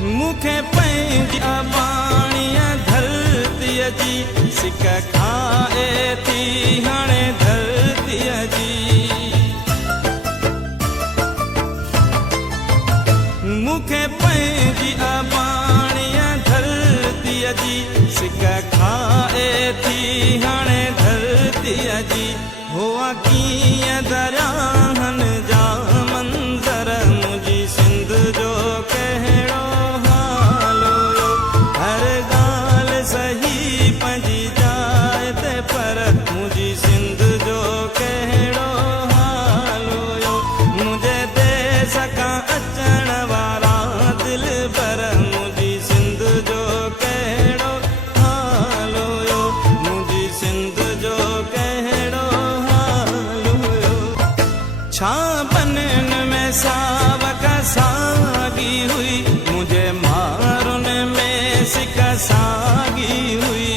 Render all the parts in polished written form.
मुखे पंहिंजी अबाणीअ धरतीअ जी सिक खाए थी हाणे धरतीअ जी। मुखे पंहिंजी अबाणीअ धरतीअ जी सिक खाए थी हाणे धरतीअ जी। हुआ कीअं दरियाहनि जा मंज़र मुंहिंजी सिंध जो कहिड़ो हाल हुयो। हर ॻाल्हि सही पंहिंजी जाइ ते पर मुंहिंजी सिंध जो कहिड़ो हाल हुयो। मुंहिंजे देश खां अचण वारा दिल पर मुंहिंजी सिंध जो कहिड़ो हाल हुयो। मुंहिंजी सिंध जो कहिड़ो हाल हुयो। छा बननि में सावक सागी हुई मुंहिंजे मारुनि में सिक सागी हुई।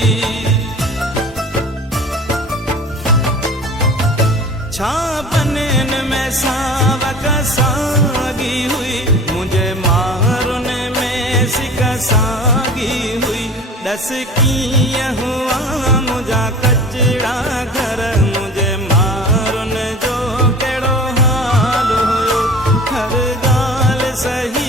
छा बननि में सावक सागी हुई मुंहिंजे मारुनि में सिक सागी हुई। ॾस कीअं हुआ मुंहिंजा कचड़ा घर मुंहिंजे मारुनि जो कहिड़ो हाल हुयो। हर ॻाल्हि सही